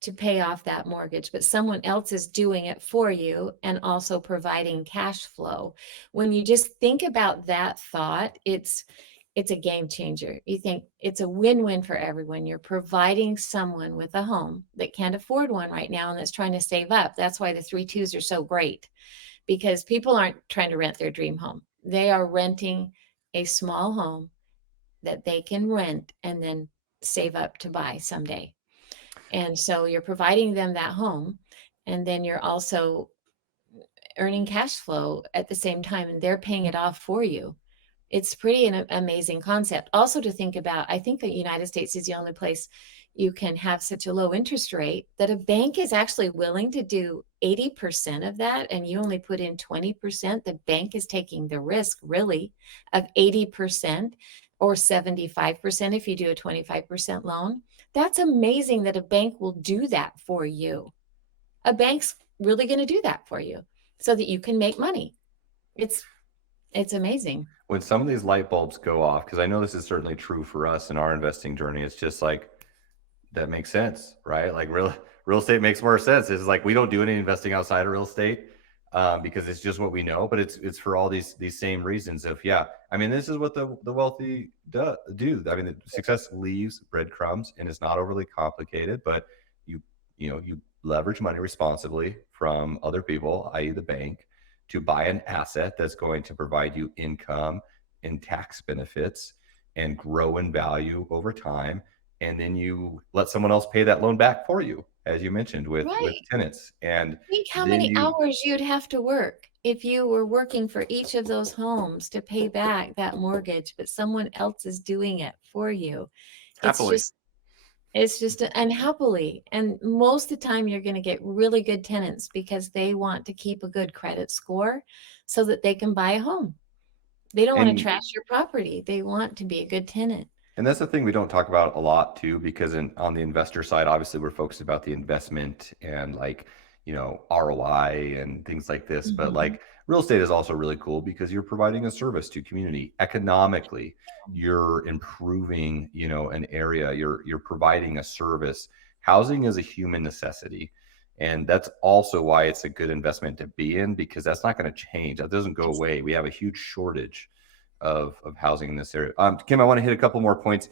to pay off that mortgage, but someone else is doing it for you and also providing cash flow. When you just think about that thought, it's a game changer. You think it's a win-win for everyone. You're providing someone with a home that can't afford one right now and that's trying to save up. That's why the 3-2s are so great, because people aren't trying to rent their dream home. They are renting a small home that they can rent and then save up to buy someday. And so you're providing them that home, and then you're also earning cash flow at the same time, and they're paying it off for you. It's pretty an amazing concept. Also to think about, I think the United States is the only place you can have such a low interest rate that a bank is actually willing to do 80% of that, and you only put in 20%. The bank is taking the risk, really, of 80%. Or 75% if you do a 25% loan. That's amazing that a bank will do that for you. A bank's really going to do that for you so that you can make money. It's amazing. When some of these light bulbs go off, because I know this is certainly true for us in our investing journey, it's just like That makes sense, right? Like real estate makes more sense. It's like we don't do any investing outside of real estate because it's just what we know. But it's for all these same reasons. Of yeah, I mean, this is what the wealthy do. I mean, the success leaves breadcrumbs, and it's not overly complicated. But you you leverage money responsibly from other people, i.e., the bank, to buy an asset that's going to provide you income and tax benefits and grow in value over time, and then you let someone else pay that loan back for you, as you mentioned with Right. tenants, and Think how then many you hours you'd have to work if you were working for each of those homes to pay back that mortgage, but someone else is doing it for you. It's Happily. just unhappily. And most of the time, you're going to get really good tenants because they want to keep a good credit score so that they can buy a home. They don't want to and trash your property. They want to be a good tenant. And that's the thing we don't talk about a lot too, because on the investor side, obviously we're focused about the investment and like, ROI and things like this. But Mhm. like real estate is also really cool because you're providing a service to community economically. You're improving, an area. You're providing a service. Housing is a human necessity. And that's also why it's a good investment to be in, because that's not going to change. That doesn't go It's away. We have a huge shortage of housing in this area. Kim, I want to hit a couple more points.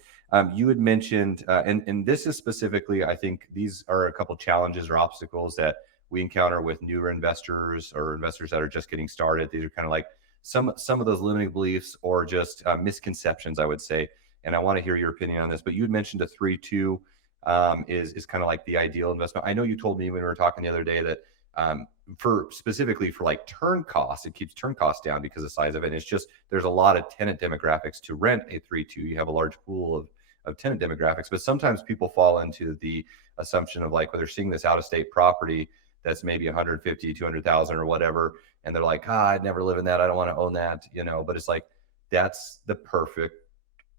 You had mentioned, and this is specifically, I think these are a couple challenges or obstacles that we encounter with newer investors or investors that are just getting started. These are kind of like some of those limiting beliefs or just misconceptions, I would say. And I want to hear your opinion on this. But you had mentioned a 3-2 is kind of like the ideal investment. I know you told me when we were talking the other day that for specifically for like turn costs, it keeps turn costs down because of the size of it. And it's just there's a lot of tenant demographics to rent a 3-2. You have a large pool of tenant demographics, but sometimes people fall into the assumption of like, well, they're seeing this out of state property that's maybe 150, 200,000 or whatever, and they're like, I'd never live in that. I don't want to own that, But it's like that's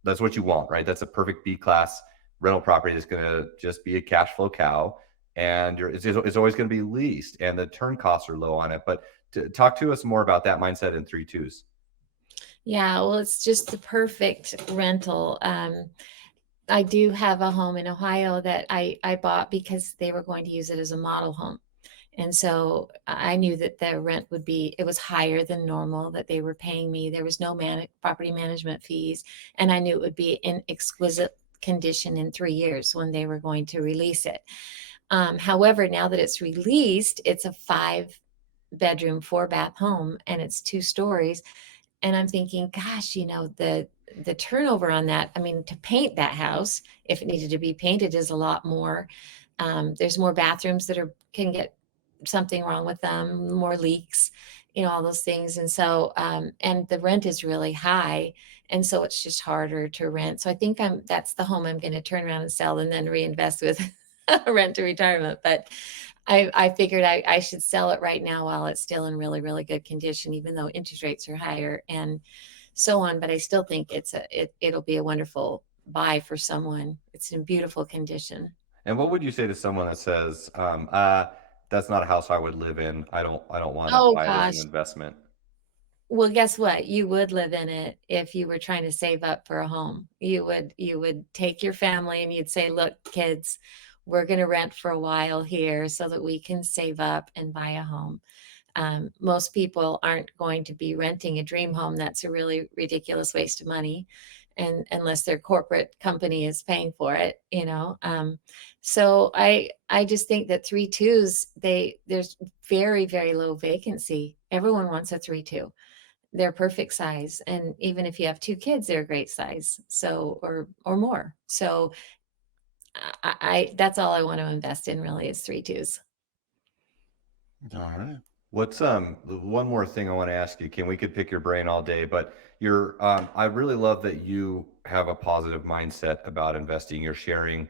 that's what you want, right? That's a perfect B class rental property that's going to just be a cash flow cow, and it's always going to be leased, and the turn costs are low on it. But talk to us more about that mindset in 3-2s. Yeah, well, it's just the perfect rental. I do have a home in Ohio that I bought because they were going to use it as a model home. And so I knew that the rent it was higher than normal that they were paying me. There was no property management fees. And I knew it would be in exquisite condition in 3 years when they were going to release it. However, now that it's released, it's a 5-bedroom, 4-bath home and it's 2 stories. And I'm thinking, gosh, the turnover on that, I mean, to paint that house, if it needed to be painted, is a lot more. There's more bathrooms that can get something wrong with them, more leaks, all those things. And so, and the rent is really high. And so it's just harder to rent. So I think that's the home I'm going to turn around and sell and then reinvest with rent to retirement. But I figured I should sell it right now while it's still in really, really good condition, even though interest rates are higher and so on. But I still think it'll be a wonderful buy for someone. It's in beautiful condition. And what would you say to someone that says, that's not a house I would live in. I don't want to Oh buy it as an gosh. investment. Well, guess what? You would live in it if you were trying to save up for a home. You would take your family and you'd say, "Look, kids, we're going to rent for a while here so that we can save up and buy a home." Most people aren't going to be renting a dream home. That's a really ridiculous waste of money, and unless their corporate company is paying for it. So I just think that 3-2s, there's very, very low vacancy. Everyone wants a 3-2. They're perfect size, and even if you have 2 kids, they're a great size. So or more. So I that's all I want to invest in really is 3-2s. All right. What's one more thing I want to ask you, Kim? We could pick your brain all day, but I really love that you have a positive mindset about investing. You're sharing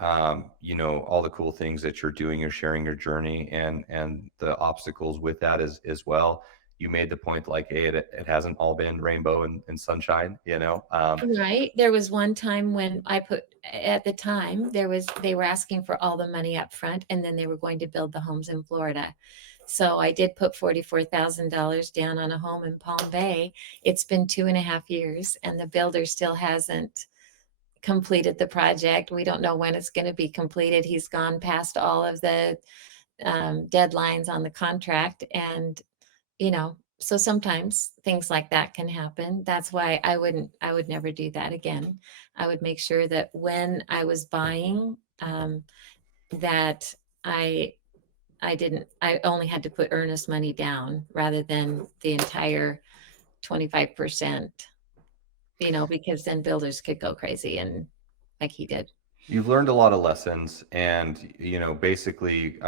all the cool things that you're doing. You're sharing your journey and the obstacles with that as well. You made the point like, hey, it hasn't all been rainbow and sunshine, Right. There was one time when at the time, they were asking for all the money up front, and then they were going to build the homes in Florida. So I did put $44,000 down on a home in Palm Bay. It's been 2.5 years, and the builder still hasn't completed the project. We don't know when it's going to be completed. He's gone past all of the deadlines on the contract. And, so sometimes things like that can happen. That's why I would never do that again. I would make sure that when I was buying, that I I only had to put earnest money down rather than the entire 25%, because then builders could go crazy and like he did. You've learned a lot of lessons, and basically,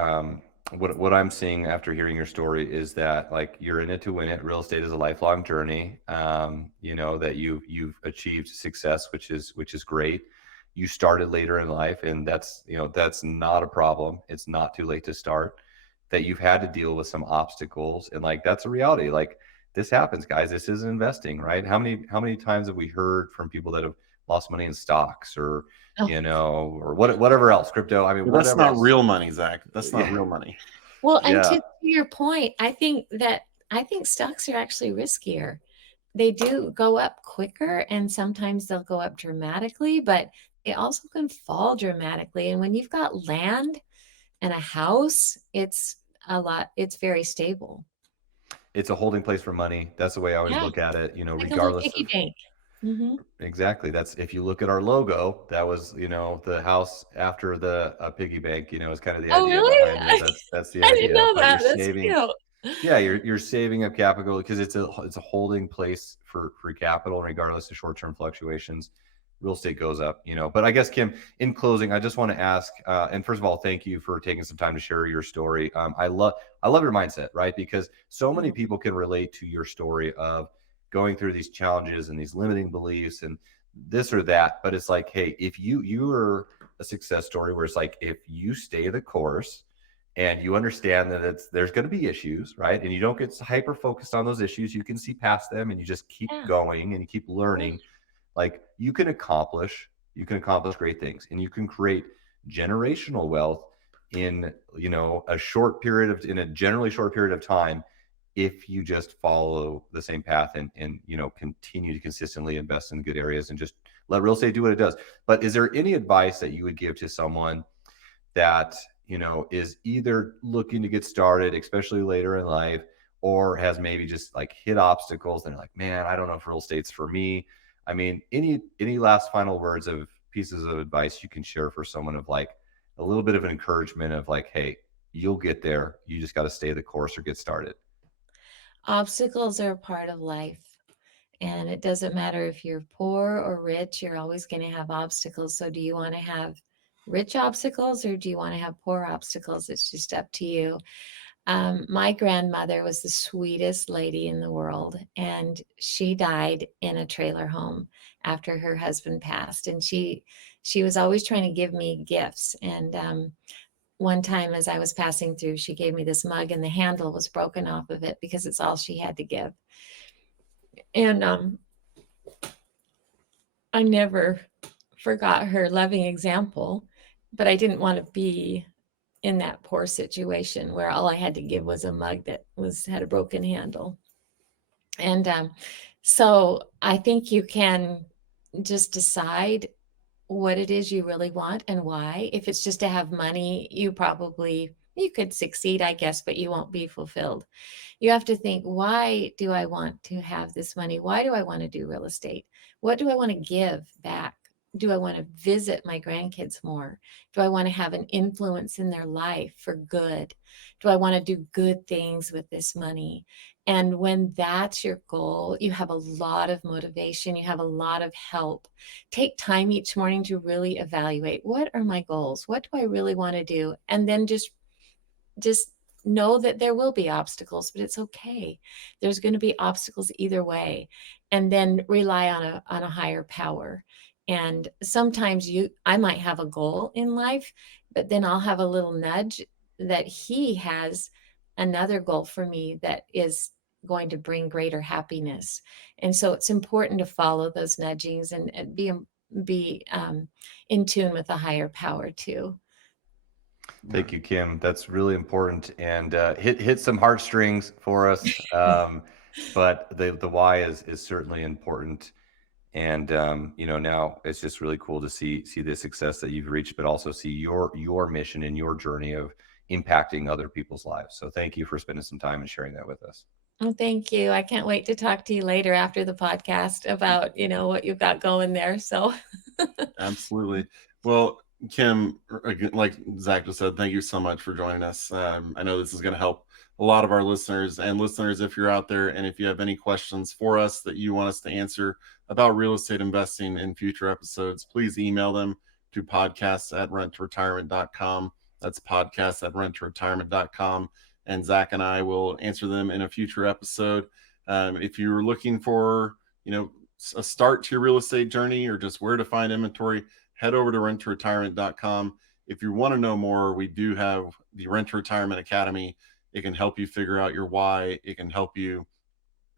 what I'm seeing after hearing your story is that like you're in it to win it. Real estate is a lifelong journey. That you've achieved success, which is great. You started later in life, and that's not a problem. It's not too late to start. That you've had to deal with some obstacles, and like that's a reality. Like this happens, guys. This is investing, right? How many times have we heard from people that have lost money in stocks or Oh, or whatever else, crypto. I mean, Well, that's whatever not else. real money, Zach. That's not Yeah. real money. well, and Yeah. to your point, I think stocks are actually riskier. They do go up quicker, and sometimes they'll go up dramatically, but they also can fall dramatically. And when you've got land and a house, it's very stable. It's a holding place for money. That's the way I always Yeah, look at it, like a little regardless piggy of bank. Hmm. exactly. That's if you look at our logo, that was, the house after the piggy bank, is kind of the Oh, idea really? behind it. That's the I didn't idea. know But you're that. That's saving, cute. yeah, you're saving up capital because it's a holding place for capital, regardless of short-term fluctuations. Real estate goes up, But I guess, Kim, in closing, I just want to ask, and first of all, thank you for taking some time to share your story. I love your mindset, right? Because so many people can relate to your story of going through these challenges and these limiting beliefs and this or that. But it's like, hey, if you are a success story where it's like if you stay the course and you understand that there's going to be issues, right? And you don't get hyper focused on those issues, you can see past them and you just keep Yeah. going and you keep learning. Like you can accomplish great things, and you can create generational wealth in in a generally short period of time if you just follow the same path and continue to consistently invest in good areas and just let real estate do what it does. But is there any advice that you would give to someone that is either looking to get started, especially later in life, or has maybe just like hit obstacles and they're like, man, I don't know if real estate's for me? I mean, any last final words of pieces of advice you can share for someone of like a little bit of an encouragement of like, hey, you'll get there. You just got to stay the course or get started. Obstacles are a part of life. And it doesn't matter if you're poor or rich, you're always going to have obstacles. So, do you want to have rich obstacles or do you want to have poor obstacles? It's just up to you. My grandmother was the sweetest lady in the world, and she died in a trailer home after her husband passed. And she was always trying to give me gifts. And one time, as I was passing through, she gave me this mug, and the handle was broken off of it because it's all she had to give. And I never forgot her loving example, but I didn't want to be in that poor situation where all I had to give was a mug that had a broken handle. And so I think you can just decide what it is you really want and why. If it's just to have money, you could succeed, I guess, but you won't be fulfilled. You have to think, why do I want to have this money? Why do I want to do real estate? What do I want to give back? Do I want to visit my grandkids more? Do I want to have an influence in their life for good? Do I want to do good things with this money? And when that's your goal, you have a lot of motivation, you have a lot of help. Take time each morning to really evaluate, what are my goals? What do I really want to do? And then just know that there will be obstacles, but it's okay. There's going to be obstacles either way. And then rely on a higher power. And sometimes I might have a goal in life, but then I'll have a little nudge that he has another goal for me that is going to bring greater happiness. And so it's important to follow those nudgings and be in tune with a higher power too. Thank you, Kim. That's really important, and hit some heartstrings for us. But the why is certainly important. And now it's just really cool to see the success that you've reached, but also see your mission and your journey of impacting other people's lives. So thank you for spending some time and sharing that with us. Well, thank you. I can't wait to talk to you later after the podcast about, what you've got going there. So Absolutely. Well, Kim, again, like Zach just said, thank you so much for joining us. I know this is going to help a lot of our listeners. And listeners, if you're out there and if you have any questions for us that you want us to answer about real estate investing in future episodes, please email them to podcasts@renttoretirement.com. That's podcasts@renttoretirement.com. And Zach and I will answer them in a future episode. If you're looking for, a start to your real estate journey or just where to find inventory, head over to renttoretirement.com. If you want to know more, we do have the Rent to Retirement Academy. It can help you figure out your why. It can help you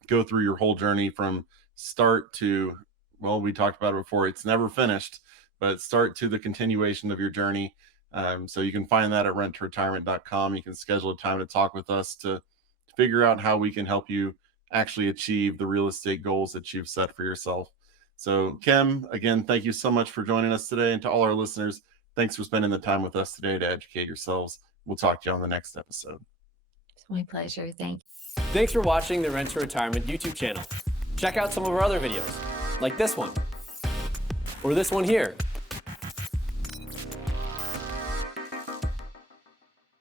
go through your whole journey from start to, well, we talked about it before, it's never finished, but start to the continuation of your journey. So you can find that at renttoretirement.com. You can schedule a time to talk with us to figure out how we can help you actually achieve the real estate goals that you've set for yourself. So Kim, again, thank you so much for joining us today. And to all our listeners, thanks for spending the time with us today to educate yourselves. We'll talk to you on the next episode. it's my pleasure. Thank you. Thanks for watching the Rent to Retirement YouTube channel. Check out some of our other videos, like this one, or this one here.